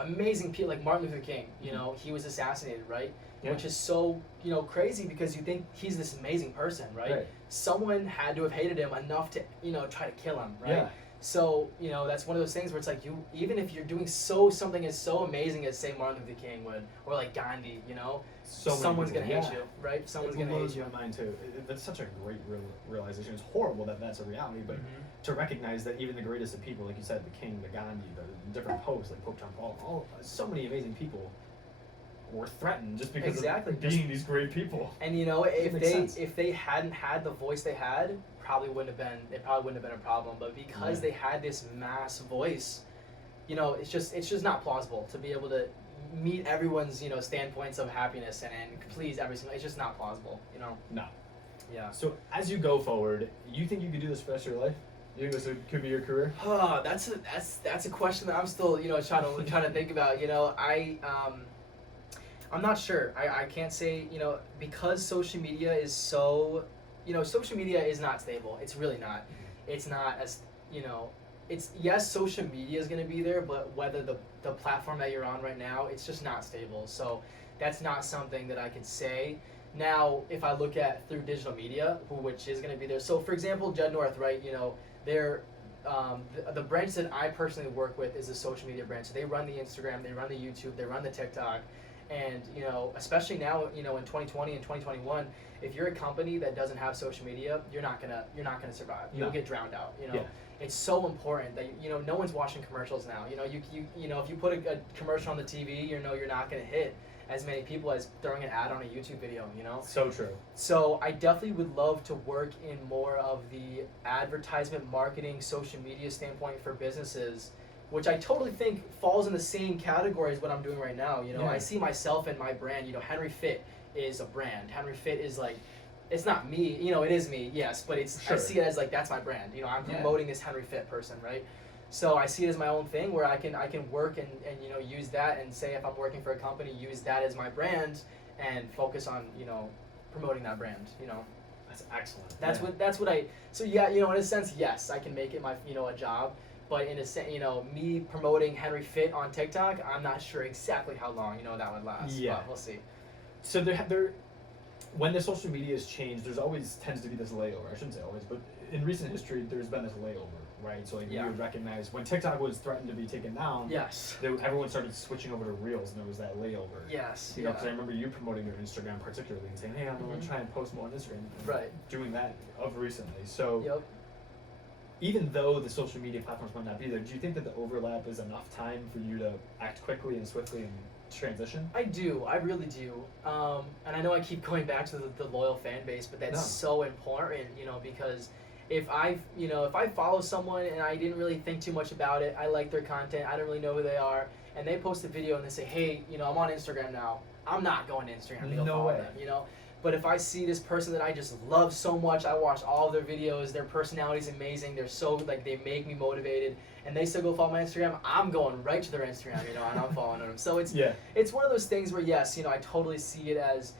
amazing people like Martin Luther King. You know, he was assassinated, right? Yeah. Which is so, you know, crazy because you think he's this amazing person, right? Someone had to have hated him enough to, you know, try to kill him, right? Yeah. So, you know, that's one of those things where it's like even if you're doing something as so amazing as say Martin Luther King would, or like Gandhi, you know, someone's gonna hate you, right? Someone's gonna hate you. It blows my mind too. That's such a great realization. It's horrible that that's a reality, but to recognize that even the greatest of people, like you said, the King, the Gandhi, the different popes like Pope John Paul, so many amazing people were threatened just because of being these great people. And you know, if they hadn't had the voice they had, it probably wouldn't have been a problem. But because they had this mass voice, you know, it's just not plausible to be able to meet everyone's, you know, standpoints of happiness and please every single. It's just not plausible, you know. No. Yeah. So as you go forward, you think you could do this for the rest of your life? You think this could be your career? That's a question that I'm still, you know, trying to think about. You know, I'm not sure. I can't say, you know, because social media is so, you know, social media is not stable. It's really not. It's not as, you know, it's, yes, social media is going to be there, but whether the platform that you're on right now, it's just not stable. So that's not something that I can say. Now, if I look at through digital media, which is going to be there. So for example, Jed North, right, you know, they're, the branch that I personally work with is a social media branch. So they run the Instagram, they run the YouTube, they run the TikTok. And, you know, especially now, you know, in 2020 and 2021, if you're a company that doesn't have social media, you're not gonna survive. You'll get drowned out. You know, it's so important that you know no one's watching commercials now. You know, you know if you put a commercial on the TV, you know you're not gonna hit as many people as throwing an ad on a YouTube video. You know. So true. So I definitely would love to work in more of the advertisement, marketing, social media standpoint for businesses, which I totally think falls in the same category as what I'm doing right now. You know, I see myself and my brand. You know, HENRY.FIT is a brand. HENRY.FIT is like, it's not me. You know, it is me, yes, but it's I see it as like that's my brand. You know, I'm promoting this HENRY.FIT person, right? So I see it as my own thing where I can work and you know use that and say if I'm working for a company, use that as my brand and focus on you know promoting that brand. You know. That's excellent. That's what I. So yeah, you know, in a sense, yes, I can make it my you know a job. But in a sense, you know, me promoting HENRY.FIT on TikTok, I'm not sure exactly how long, you know, that would last. Yeah. But we'll see. So when the social media has changed, there's always tends to be this layover. I shouldn't say always, but in recent history, there's been this layover, right? So like you would recognize when TikTok was threatened to be taken down. Yes. Everyone started switching over to Reels, and there was that layover. Yes. You know, because I remember you promoting your Instagram particularly and saying, "Hey, I'm going to try and post more on Instagram." Right. Doing that of recently. So. Yep. Even though the social media platforms might not be there, do you think that the overlap is enough time for you to act quickly and swiftly and transition? I do. I really do. And I know I keep going back to the loyal fan base, but that's so important, you know, because if I follow someone and I didn't really think too much about it, I like their content, I don't really know who they are, and they post a video and they say, hey, you know, I'm on Instagram now, I'm not going to Instagram to go follow them, you know? But if I see this person that I just love so much, I watch all of their videos, their personality's amazing, they're so, like, they make me motivated, and they still go follow my Instagram, I'm going right to their Instagram, you know, and I'm following them. So it's one of those things where, yes, you know, I totally see it as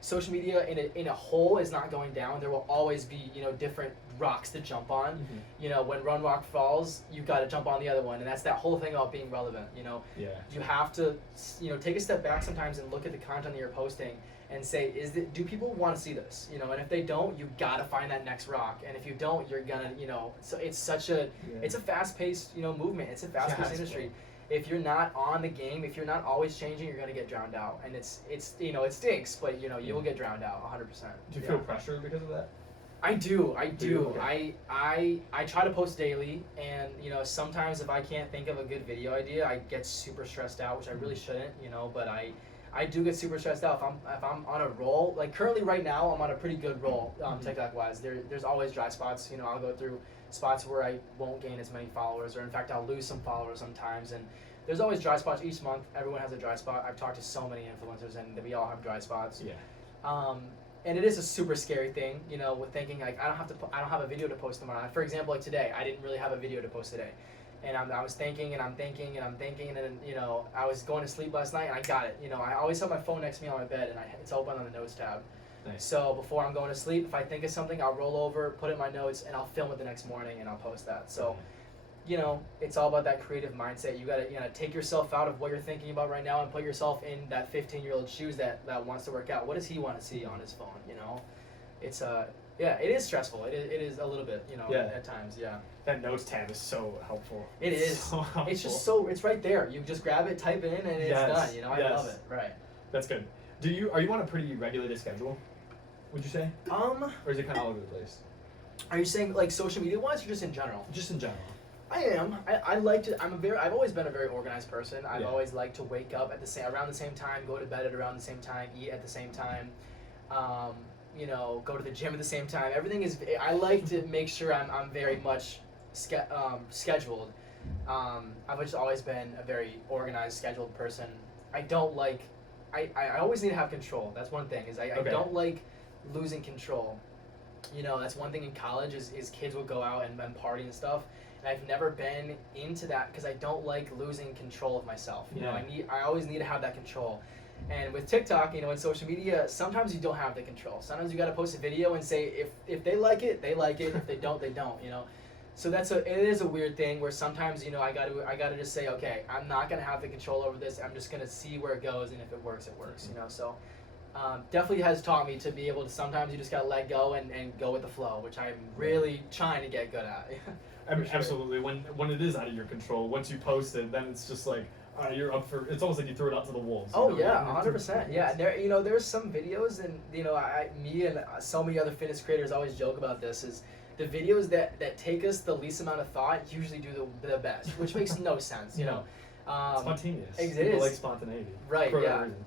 social media in a whole is not going down. There will always be, you know, different rocks to jump on. Mm-hmm. You know, when one rock falls, you've got to jump on the other one, and that's that whole thing about being relevant, you know. Yeah. You have to, you know, take a step back sometimes and look at the content that you're posting and say, do people want to see this? You know, and if they don't, you gotta find that next rock. And if you don't, you're gonna, you know, so it's such a, it's a fast-paced, you know, movement. It's a fast-paced industry. if you're not on the game, if you're not always changing, you're gonna get drowned out, and it's it stinks, but you will get drowned out 100%. Do you feel pressure because of that? I do. Okay. I try to post daily, and sometimes if I can't think of a good video idea, I get super stressed out, which I really shouldn't, but I do get super stressed out if I'm on a roll. Like currently right now, I'm on a pretty good roll, TikTok wise. There's always dry spots. I'll go through spots where I won't gain as many followers, or in fact I'll lose some followers sometimes, and there's always dry spots each month. Everyone has a dry spot. I've talked to so many influencers, and we all have dry spots. Yeah. And it is a super scary thing, with thinking like I don't have a video to post tomorrow. For example, like today, I didn't really have a video to post today, and I was thinking, and then I was going to sleep last night, and I got it. I always have my phone next to me on my bed, and it's open on the notes tab. Nice. So before I'm going to sleep, if I think of something, I'll roll over, put it in my notes, and I'll film it the next morning, and I'll post that. So. It's all about that creative mindset. You gotta take yourself out of what you're thinking about right now and put yourself in that 15-year-old shoes that wants to work out. What does he want to see on his phone? It's it is stressful. It is a little bit, at times. Yeah. That notes tab is so helpful. It is. So helpful. It's just it's right there. You just grab it, type it in, and it's done. I love it. Right. That's good. Are you on a pretty regulated schedule? Would you say? Or is it kind of all over the place? Are you saying like social media wise, or just in general? Just in general. I am. I like to. I've always been a very organized person. I've always liked to wake up around the same time, go to bed at around the same time, eat at the same time. Go to the gym at the same time. Everything is. I like to make sure I'm very much scheduled. I've just always been a very organized, scheduled person. I don't like. I always need to have control. That's one thing. I don't like losing control. That's one thing in college is kids will go out and party and stuff. And I've never been into that because I don't like losing control of myself. I always need to have that control. And with TikTok, and social media, sometimes you don't have the control. Sometimes you got to post a video and say if they like it, they like it. If they don't, they don't. So it is a weird thing where sometimes I got to just say, okay, I'm not gonna have the control over this. I'm just gonna see where it goes, and if it works, it works. So. Definitely has taught me to be able to sometimes you just gotta let go and go with the flow, which I'm really trying to get good at. Absolutely. When it is out of your control, once you post it, then it's just like you're up for. It's almost like you threw it out to the wolves. Oh yeah, 100%. Yeah, there's some videos, and me and so many other fitness creators always joke about this. Is the videos that take us the least amount of thought usually do the best, which makes no sense. Spontaneous. People like spontaneity. Right. For Yeah. that reason.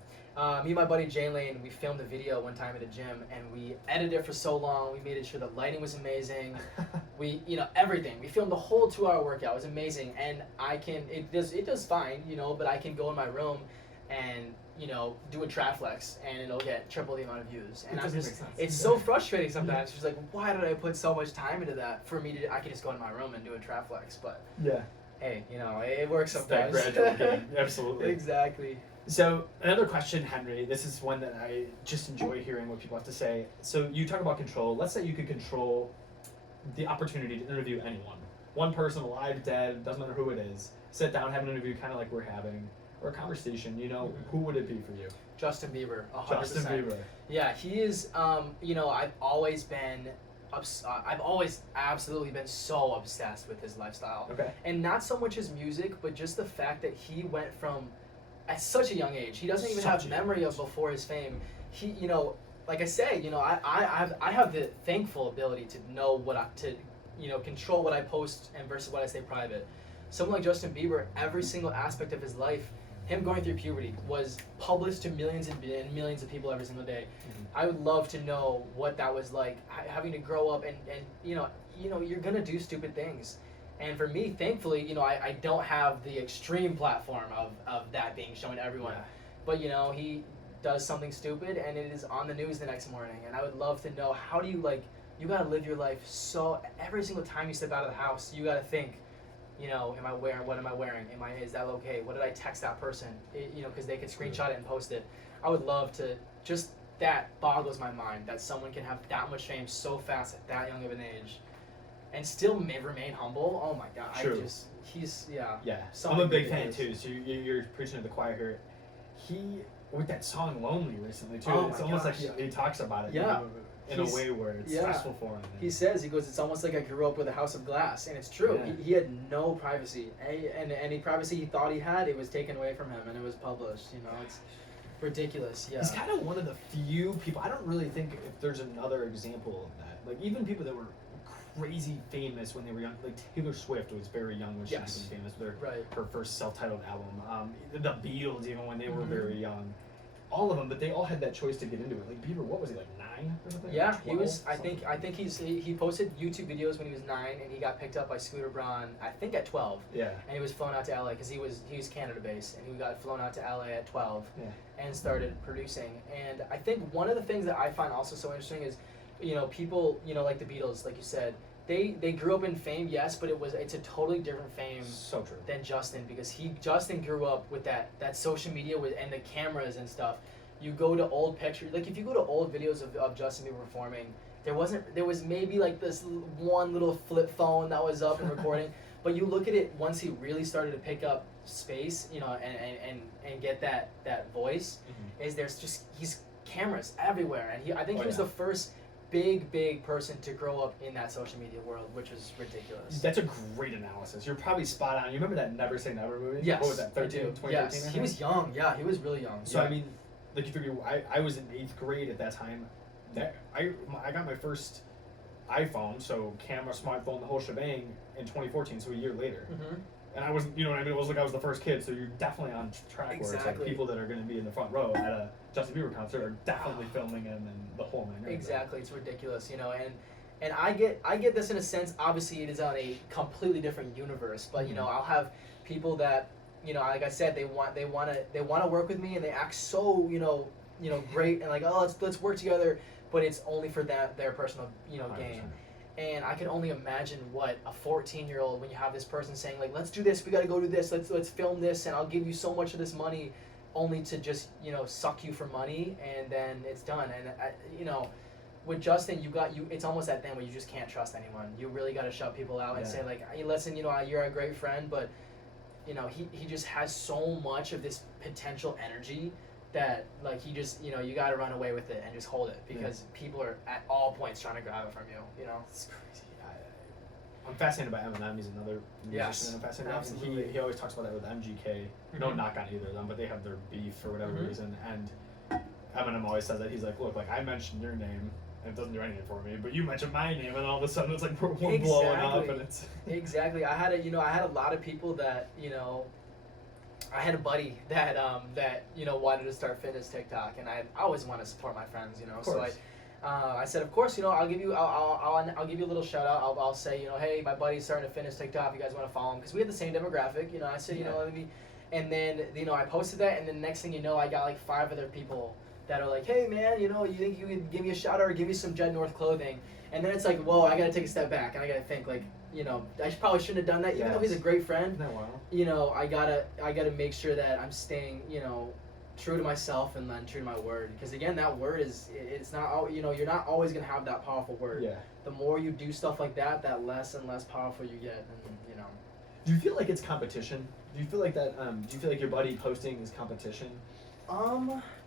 Me and my buddy Jay Lane, we filmed a video one time at a gym, and we edited it for so long. We made sure the lighting was amazing. We, everything. We filmed the whole 2-hour workout. It was amazing, and it does fine, but I can go in my room and do a trap flex, and it'll get triple the amount of views. And it's so frustrating sometimes. It's just like, why did I put so much time into that? For me I can just go in my room and do a trap flex, but hey, it works sometimes. That gradual game. Absolutely. Exactly. So another question, Henry, this is one that I just enjoy hearing what people have to say. So you talk about control. Let's say you could control the opportunity to interview anyone. One person, alive, dead, doesn't matter who it is. Sit down, have an interview kind of like we're having, or a conversation, who would it be for you? Justin Bieber, 100%. Justin Bieber. Yeah, he is, I've always absolutely been so obsessed with his lifestyle. Okay. And not so much his music, but just the fact that he went from at such a young age. He doesn't even have memory of before his fame. He, like I say, I have the thankful ability to know control what I post and versus what I stay private. Someone like Justin Bieber, every single aspect of his life, him going through puberty was published to millions and millions of people every single day. Mm-hmm. I would love to know what that was like, having to grow up and you're gonna do stupid things. And for me, thankfully, I don't have the extreme platform of that being shown to everyone. Yeah. But, he does something stupid and it is on the news the next morning. And I would love to know, how do you, you got to live your life so every single time you step out of the house, you got to think, what am I wearing? Is that okay? What did I text that person? Because they could screenshot it and post it. I would love to, that boggles my mind that someone can have that much fame so fast at that young of an age. And still remain humble. Oh my God! True. Yeah. I'm a big fan too. So you're preaching to the choir here. He with that song "Lonely" recently too. It's almost like he talks about it. Yeah. in a way where it's stressful for him. He says, he goes, it's almost like I grew up with a house of glass, and it's true. Yeah. He had no privacy, and any privacy he thought he had, it was taken away from him, and it was published. You know, it's ridiculous. Yeah. He's kind of one of the few people. I don't really think if there's another example of that. Like even people that were crazy famous when they were young, like Taylor Swift was very young when she became famous with her first self-titled album. The Beatles, even when they were very young. All of them, but they all had that choice to get into it. Like Bieber, what was he, like 9 or something? Yeah, 12, he was. I think he posted YouTube videos when he was 9, and he got picked up by Scooter Braun. I think at 12. Yeah. And he was flown out to LA because he was Canada based, and he got flown out to LA at 12. Yeah. And started producing. And I think one of the things that I find also so interesting is, you know, people, you know, like the Beatles, like you said. They grew up in fame, yes, but it's a totally different fame than Justin, because Justin grew up with that social media and the cameras and stuff. You go to old pictures, like if you go to old videos of Justin Bieber performing, there was maybe like this one little flip phone that was up and recording, but you look at it once he really started to pick up space, you know, and get that voice, is he's cameras everywhere, and I think he was the first big person to grow up in that social media world, which was ridiculous. That's a great analysis. You're probably spot on. You remember that Never Say Never movie? Yes. What was that, 2013? Yes, he was young. Yeah, he was really young. So, I mean, like you figure, I was in 8th grade at that time. I got my first iPhone, so camera, smartphone, the whole shebang in 2014, so a year later. And I wasn't, you know what I mean? It was like I was the first kid, so you're definitely on track where it's like people that are going to be in the front row at a Justin Bieber concert are definitely filming him and the whole thing. Right? Exactly, it's ridiculous, you know, and I get this in a sense. Obviously, it is on a completely different universe, but you know, I'll have people that, you know, like I said, they want to work with me, and they act so, you know, great, and like, oh, let's work together, but it's only for their personal, you know, gain. And I can only imagine what a 14-year-old, when you have this person saying like, let's do this, we got to go do this, let's film this, and I'll give you so much of this money, only to just, you know, suck you for money, and then it's done. And you know, with Justin, it's almost that thing where you just can't trust anyone. You really got to shut people out and say like, hey, listen, you know, you're a great friend, but you know, he just has so much of this potential energy that like he just, you know, you got to run away with it and just hold it, because people are at all points trying to grab it from you, you know. It's crazy. I'm fascinated by Eminem. He's another musician that I'm fascinated by. Absolutely. He always talks about that with MGK. No knock on either of them, but they have their beef for whatever reason. And Eminem always says that. He's like, look, like I mentioned your name, and it doesn't do anything for me, but you mentioned my name, and all of a sudden it's like we're blowing up, and it's exactly. I had a lot of people that, you know, I had a buddy that you know, wanted to start fitness TikTok, and I always want to support my friends, you know. So I said, of course, you know, I'll give you a little shout out. I'll say, you know, hey, my buddy's starting a fitness TikTok. If you guys want to follow him, because we had the same demographic, you know. I said, you know, maybe, and then, you know, I posted that, and then next thing you know, I got like 5 other people that are like, hey man, you know, you think you could give me a shout out or give me some Jet North clothing? And then it's like, whoa, I gotta take a step back, and I gotta think like, you know, I probably shouldn't have done that, even though he's a great friend. You know, I gotta make sure that I'm staying, you know, true to myself and then true to my word. Because again, that word it's not, you know, you're not always gonna have that powerful word. Yeah. The more you do stuff like that, less and less powerful you get, and you know. Do you feel like it's competition? Do you feel like that? Do you feel like your buddy posting is competition?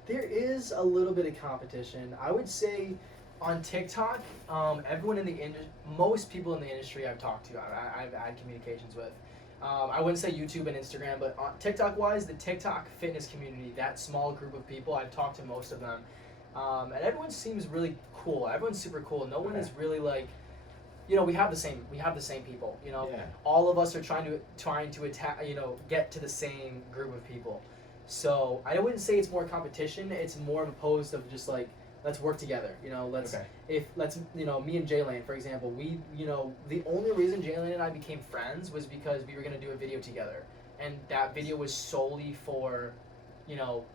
There is a little bit of competition. I would say on TikTok, everyone in the industry, most people in the industry I've talked to, I've had communications with. I wouldn't say YouTube and Instagram, but on TikTok-wise, the TikTok fitness community, that small group of people, I've talked to most of them, and everyone seems really cool. Everyone's super cool. No one is really like, you know, we have the same people. You know, all of us are trying to attack, you know, get to the same group of people. So I wouldn't say it's more competition. It's more opposed of just like, let's work together. You know, let's you know, me and Jalen, for example, we, you know, the only reason Jalen and I became friends was because we were gonna do a video together, and that video was solely for, you know,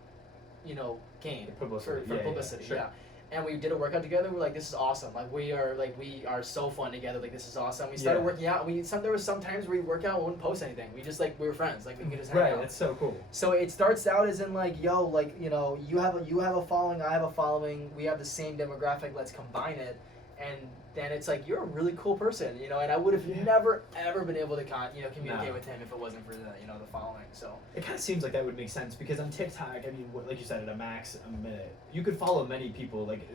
gain for publicity. Yeah. And we did a workout together. We're like, this is awesome. Like we are so fun together. Like this is awesome. We started working out. There was some times where we work out and wouldn't post anything. We just we were friends. Like we could just hang out. Right. It's so cool. So it starts out as in like, yo, like, you know, you have a following, I have a following. We have the same demographic. Let's combine it. and then it's like, you're a really cool person, you know, and I would have never ever been able to communicate with him if it wasn't for the the following. So it kind of seems like that would make sense, because on TikTok, I mean, like you said, at a max a minute, you could follow many people. Like,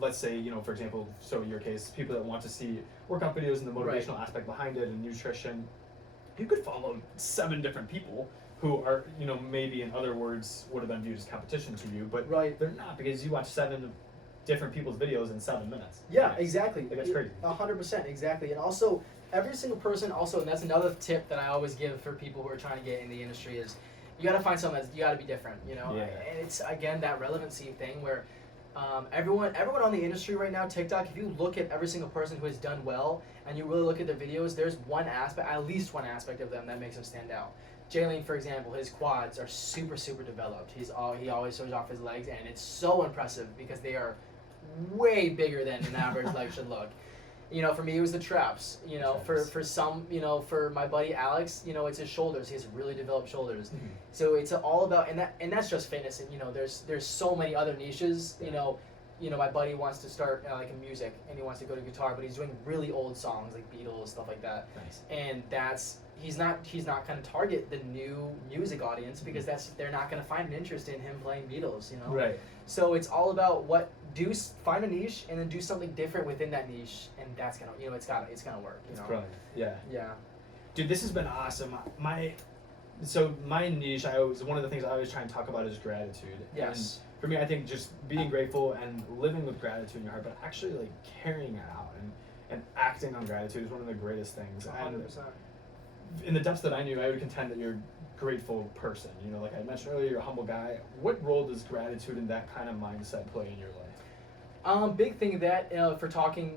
let's say, for example, so in your case, people that want to see workout videos and the motivational aspect behind it and nutrition, you could follow 7 different people who are, maybe in other words would have been viewed as competition to you, but they're not, because you watch 7 different people's videos in 7 minutes. Yeah, exactly. Like, that's crazy. 100%, exactly. And also, every single person, and that's another tip that I always give for people who are trying to get in the industry, is you got to find something you got to be different, Yeah. And it's, again, that relevancy thing where everyone on the industry right now, TikTok, if you look at every single person who has done well and you really look at their videos, there's at least one aspect of them that makes them stand out. Jalen, for example, his quads are super, super developed. He always shows off his legs, and it's so impressive because they are way bigger than an average leg should look. For me, it was the traps. For some, for my buddy Alex, it's his shoulders. He has really developed shoulders. Mm-hmm. So it's all about, and that's just fitness. And there's so many other niches. My buddy wants to start like in music, and he wants to go to guitar, but he's doing really old songs like Beatles, stuff like that. Nice. And he's not going to target the new music audience, because they're not going to find an interest in him playing Beatles. Right. So it's all about find a niche and then do something different within that niche, and that's gonna it's gonna work. It's brilliant. Yeah. Yeah. Dude, this has been awesome. My niche, one of the things I always try and talk about is gratitude. Yes. And for me, I think just being grateful and living with gratitude in your heart, but actually like carrying it out and acting on gratitude is one of the greatest things. 100%. And in the depths that I knew, I would contend that you're a grateful person. Like I mentioned earlier, you're a humble guy. What role does gratitude and that kind of mindset play in your life? Big thing that for talking,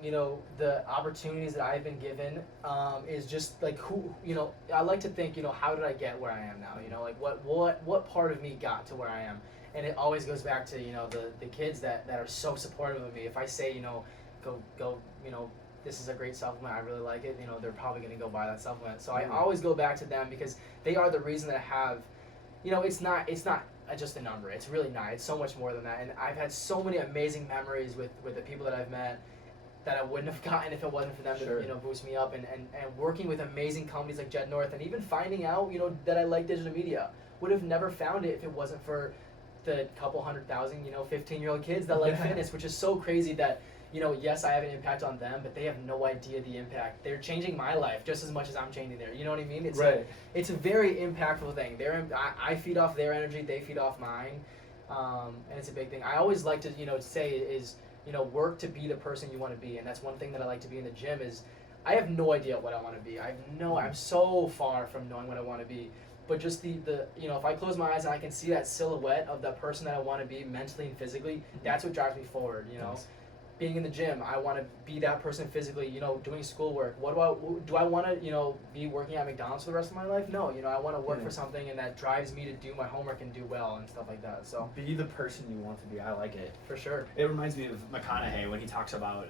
the opportunities that I've been given, is just like I like to think, how did I get where I am now? Like what part of me got to where I am? And it always goes back to the kids that are so supportive of me. If I say go this is a great supplement, I really like it, they're probably gonna go buy that supplement. So I always go back to them, because they are the reason that I have, it's not just a number. It's really not. It's so much more than that. And I've had so many amazing memories with the people that I've met that I wouldn't have gotten if it wasn't for them to boost me up, and working with amazing companies like Jet North, and even finding out that I like digital media. Would have never found it if it wasn't for the couple 100,000 15-year-old kids that like fitness, which is so crazy that yes, I have an impact on them, but they have no idea the impact. They're changing my life just as much as I'm changing theirs. You know what I mean? It's right. It's a very impactful thing. I feed off their energy, they feed off mine, and it's a big thing. I always like to say is work to be the person you want to be, and that's one thing that I like to be in the gym is I have no idea what I want to be. I'm so far from knowing what I want to be. But just the if I close my eyes and I can see that silhouette of that person that I want to be mentally and physically, that's what drives me forward. Nice. Being in the gym, I want to be that person physically, doing schoolwork. What do I want to, be working at McDonald's for the rest of my life? No, I want to work for something, and that drives me to do my homework and do well and stuff like that. So be the person you want to be. I like it. For sure. It reminds me of McConaughey when he talks about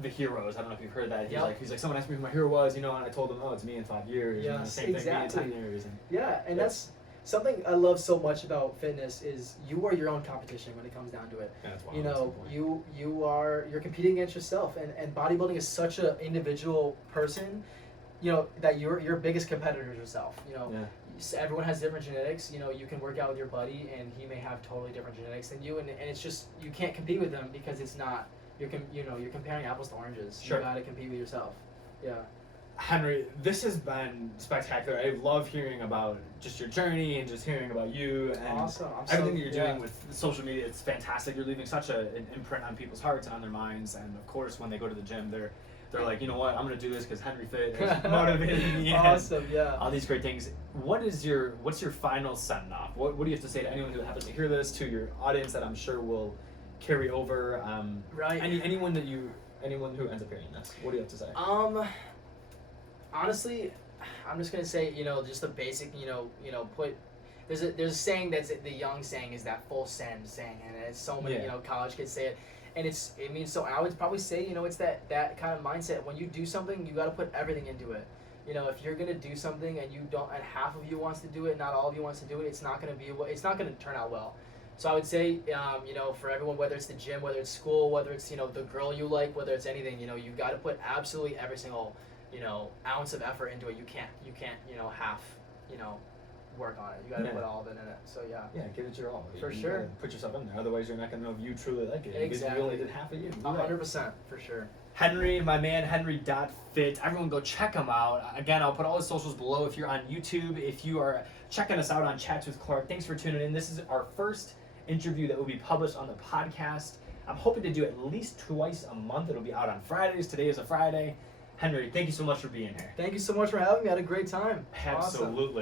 the heroes. I don't know if you've heard that. He's like, someone asked me who my hero was, and I told them, it's me in 5 years. Yes, same exactly. thing, me in 10 years. And that's something I love so much about fitness is you are your own competition when it comes down to it. Yeah, that's wild. You're competing against yourself, and bodybuilding is such an individual person, that your biggest competitor is yourself. Everyone has different genetics. You can work out with your buddy, and he may have totally different genetics than you, and it's just you can't compete with them because it's not you're comparing apples to oranges. Sure. You gotta compete with yourself. Yeah. Henry, this has been spectacular. I love hearing about just your journey and just hearing about you and awesome. Everything that you're doing with social media. It's fantastic. You're leaving such an imprint on people's hearts and on their minds. And of course, when they go to the gym, they're like, you know what? I'm gonna do this because HENRY.FIT has motivated me. Awesome, yeah. All these great things. What's your final send off? What do you have to say to anyone who happens to hear this, to your audience that I'm sure will carry over? Right. Anyone who ends up hearing this, what do you have to say? Honestly, I'm just gonna say, just the basic, there's a saying that's the young saying is that full send saying, and it's so many college kids say it, and it means so. I would probably say it's that kind of mindset. When you do something, you got to put everything into it. If you're gonna do something and you don't, and half of you wants to do it, not all of you wants to do it, it's not gonna turn out well. So I would say, you know, for everyone, whether it's the gym, whether it's school, whether it's, you know, the girl you like, whether it's anything, you know, you've got to put absolutely every single, you know, ounce of effort into it. You can't, you know, half, you know, work on it. You got to put all of it in it. So yeah. Yeah, give it your all. For You sure. gotta put yourself in there. Otherwise, you're not gonna know if you truly like it. Because Exactly. you only did half of you. 100%, for sure. Henry, my man, HENRY.FIT. Everyone go check him out. Again, I'll put all his socials below if you're on YouTube. If you are checking us out on Chats with Clark, thanks for tuning in. This is our first interview that will be published on the podcast. I'm hoping to do at least twice a month. It'll be out on Fridays. Today is a Friday. Henry, thank you so much for being here. Thank you so much for having me. I had a great time. Absolutely. Awesome.